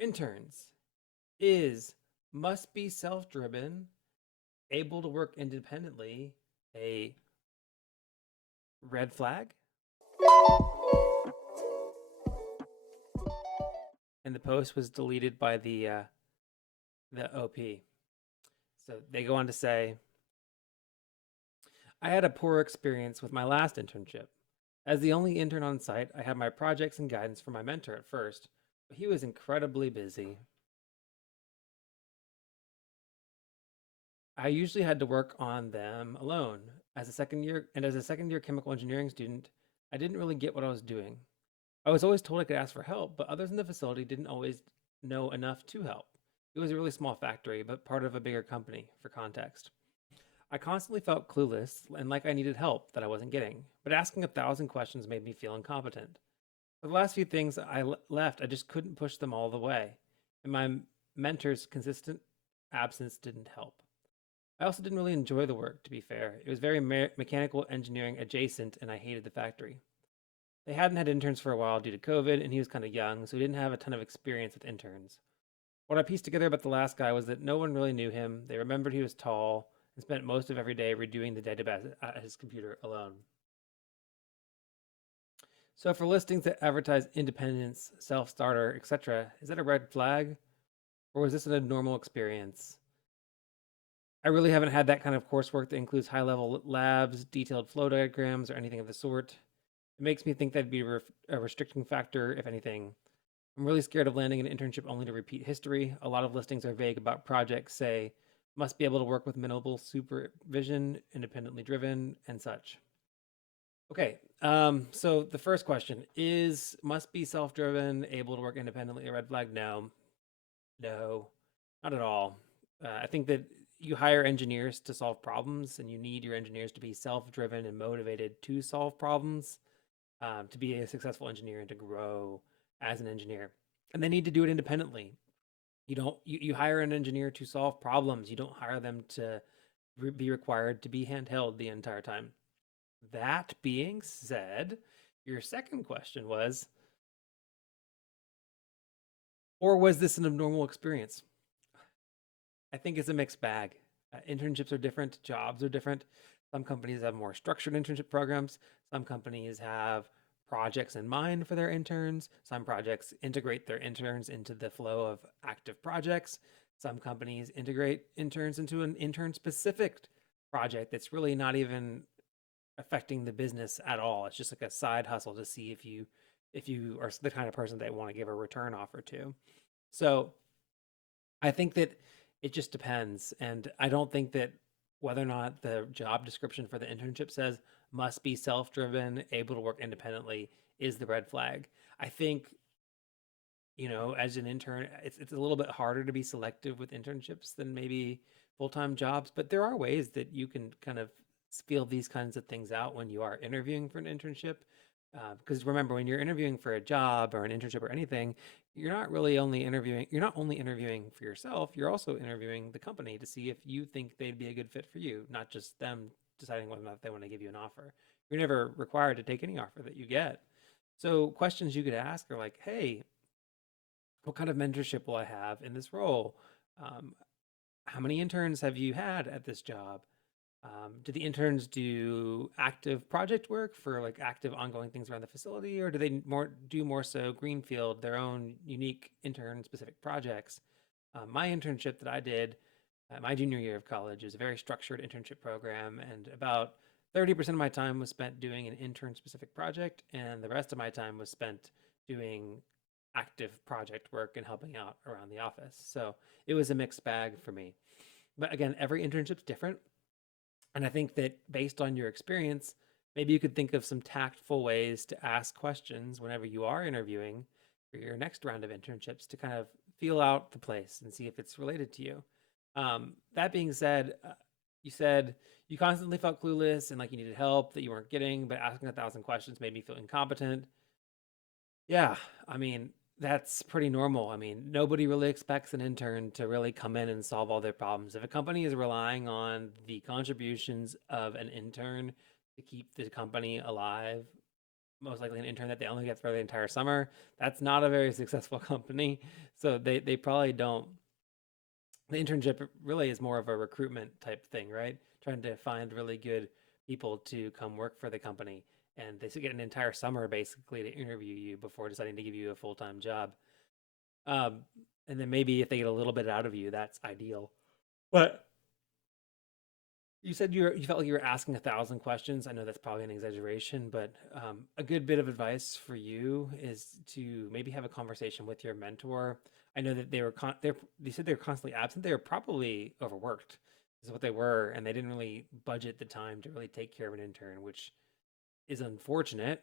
interns is must be self-driven, able to work independently, a red flag? And the post was deleted by the OP. So they go on to say, I had a poor experience with my last internship. As the only intern on site, I had my projects and guidance from my mentor at first, but he was incredibly busy. I usually had to work on them alone. As a second year chemical engineering student, I didn't really get what I was doing. I was always told I could ask for help, but others in the facility didn't always know enough to help. It was a really small factory, but part of a bigger company, for context. I constantly felt clueless and like I needed help that I wasn't getting, but asking 1,000 questions made me feel incompetent. For the last few things left, I just couldn't push them all the way, and my mentor's consistent absence didn't help. I also didn't really enjoy the work, to be fair. It was very mechanical engineering adjacent, and I hated the factory. They hadn't had interns for a while due to COVID, and he was kind of young, so he didn't have a ton of experience with interns. What I pieced together about the last guy was that no one really knew him. They remembered he was tall and spent most of every day redoing the database at his computer alone. So, for listings that advertise independence, self starter, etc., is that a red flag? Or was this an abnormal experience? I really haven't had that kind of coursework that includes high level labs, detailed flow diagrams, or anything of the sort. It makes me think that'd be a restricting factor, if anything. I'm really scared of landing an internship only to repeat history. A lot of listings are vague about projects, say, must be able to work with minimal supervision, independently driven, and such. Okay, so the first question is must be self driven, able to work independently, a red flag? No, no, not at all. I think that you hire engineers to solve problems, and you need your engineers to be self driven and motivated to solve problems, to be a successful engineer and to grow as an engineer. And they need to do it independently. You hire an engineer to solve problems. You don't hire them to be required to be handheld the entire time. That being said, your second question was, or was this an abnormal experience? I think it's a mixed bag. Internships are different, jobs are different. Some companies have more structured internship programs. Some companies have projects in mind for their interns. Some projects integrate their interns into the flow of active projects. Some companies integrate interns into an intern specific project that's really not even affecting the business at all. It's just like a side hustle to see if you are the kind of person they want to give a return offer to. So I think that it just depends. And I don't think that whether or not the job description for the internship says must be self driven, able to work independently is the red flag. I think, as an intern, it's a little bit harder to be selective with internships than maybe full time jobs, but there are ways that you can kind of feel these kinds of things out when you are interviewing for an internship. Because remember, when you're interviewing for a job or an internship or anything, you're not only interviewing for yourself, you're also interviewing the company to see if you think they'd be a good fit for you, not just them deciding whether or not they want to give you an offer. You're never required to take any offer that you get. So questions you could ask are like, hey, what kind of mentorship will I have in this role? Um, how many interns have you had at this job? Do the interns do active project work for like active ongoing things around the facility, or do they more so greenfield, their own unique intern specific projects? My internship that I did my junior year of college is a very structured internship program, and about 30% of my time was spent doing an intern specific project, and the rest of my time was spent doing active project work and helping out around the office. So it was a mixed bag for me. But again, every internship's different. And I think that based on your experience, maybe you could think of some tactful ways to ask questions whenever you are interviewing for your next round of internships to kind of feel out the place and see if it's related to you. That being said, you said you constantly felt clueless and like you needed help that you weren't getting, but asking 1,000 questions made me feel incompetent. Yeah, I mean, that's pretty normal. I mean, nobody really expects an intern to really come in and solve all their problems. If a company is relying on the contributions of an intern to keep the company alive, most likely an intern that they only get for the entire summer. That's not a very successful company. So they probably don't. The internship really is more of a recruitment type thing, right? Trying to find really good people to come work for the company. And they get an entire summer basically to interview you before deciding to give you a full time job. Um, and then maybe if they get a little bit out of you, that's ideal. But you said you felt like you were asking 1,000 questions. I know that's probably an exaggeration, but a good bit of advice for you is to maybe have a conversation with your mentor. I know that they said they were constantly absent. They were probably overworked, is what they were, and they didn't really budget the time to really take care of an intern, which is unfortunate.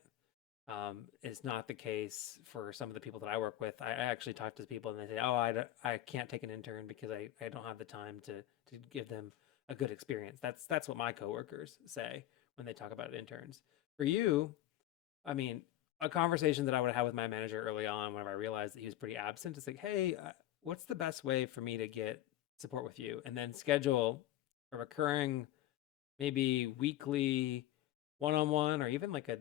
Is not the case for some of the people that I work with. I actually talk to people and they say, "Oh, I can't take an intern because I don't have the time to give them a good experience." That's what my coworkers say when they talk about interns. For you, I mean, a conversation that I would have with my manager early on, whenever I realized that he was pretty absent, is like, "Hey, what's the best way for me to get support with you?" And then schedule a recurring, maybe weekly, one-on-one, or even like a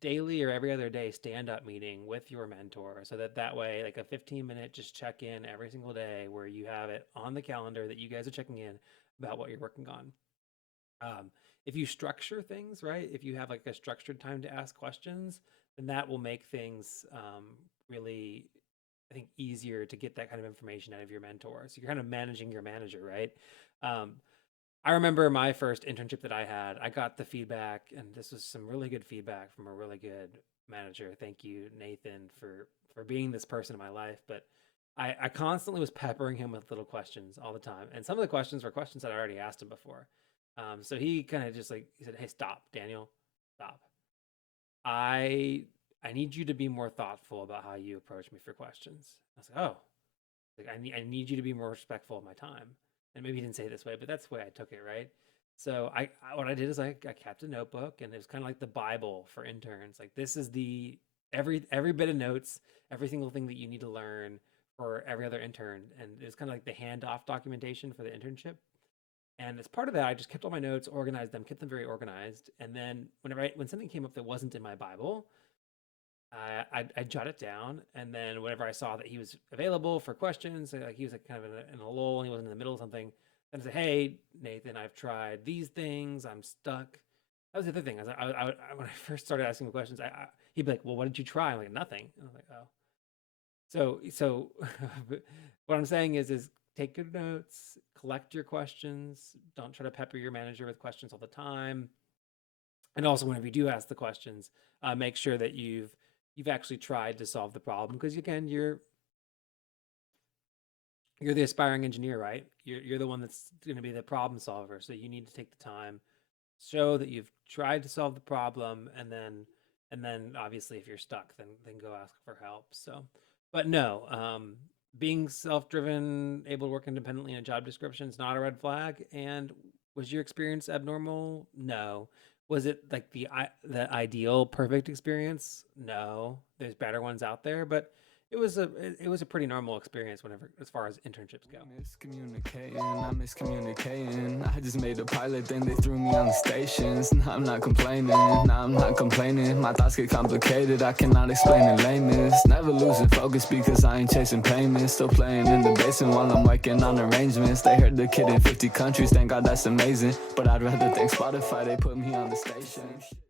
daily or every other day stand-up meeting with your mentor, so that way, like a 15-minute just check in every single day where you have it on the calendar that you guys are checking in about what you're working on. If you structure things right, if you have like a structured time to ask questions, then that will make things really, I think, easier to get that kind of information out of your mentor. So you're kind of managing your manager, right? um, I remember my first internship that I had. I got the feedback, and this was some really good feedback from a really good manager. Thank you, Nathan, for being this person in my life. But I constantly was peppering him with little questions all the time, and some of the questions were questions that I already asked him before. So he kind of just like he said, "Hey, stop, Daniel, stop. I I need you to be more thoughtful about how you approach me for questions." I was like, "Oh, like I need you to be more respectful of my time." And maybe he didn't say it this way, but that's the way I took it, right? So what I did is I kept a notebook, and it was kind of like the Bible for interns. Like, this is the every bit of notes, every single thing that you need to learn for every other intern, and it was kind of like the handoff documentation for the internship. And as part of that, I just kept all my notes, organized them, kept them very organized. And then when something came up that wasn't in my Bible, I'd jot it down, and then whenever I saw that he was available for questions, like he was like kind of in a lull, and he wasn't in the middle of something, then I'd say, "Hey, Nathan, I've tried these things. I'm stuck." That was the other thing. When I first started asking him questions, he'd be like, "Well, what did you try?" I'm like, "Nothing." And I was like, "Oh." So what I'm saying is take good notes, collect your questions. Don't try to pepper your manager with questions all the time. And also, whenever you do ask the questions, make sure that you've actually tried to solve the problem, because again, you're the aspiring engineer, right? You're the one that's going to be the problem solver. So you need to take the time, show that you've tried to solve the problem, and then obviously if you're stuck, then go ask for help. So, but no, being self-driven, able to work independently in a job description is not a red flag. And was your experience abnormal? No. Was it like the ideal perfect experience? No. There's better ones out there, but it was a pretty normal experience whenever as far as internships go. I'm miscommunicating. I just made a pilot, then they threw me on the stations. Nah, I'm not complaining. Nah, I'm not complaining. My thoughts get complicated. I cannot explain in lameness. Never losing focus because I ain't chasing payments. Still playing in the basement while I'm working on arrangements. They heard the kid in 50 countries. Thank God, that's amazing. But I'd rather thank Spotify. They put me on the station.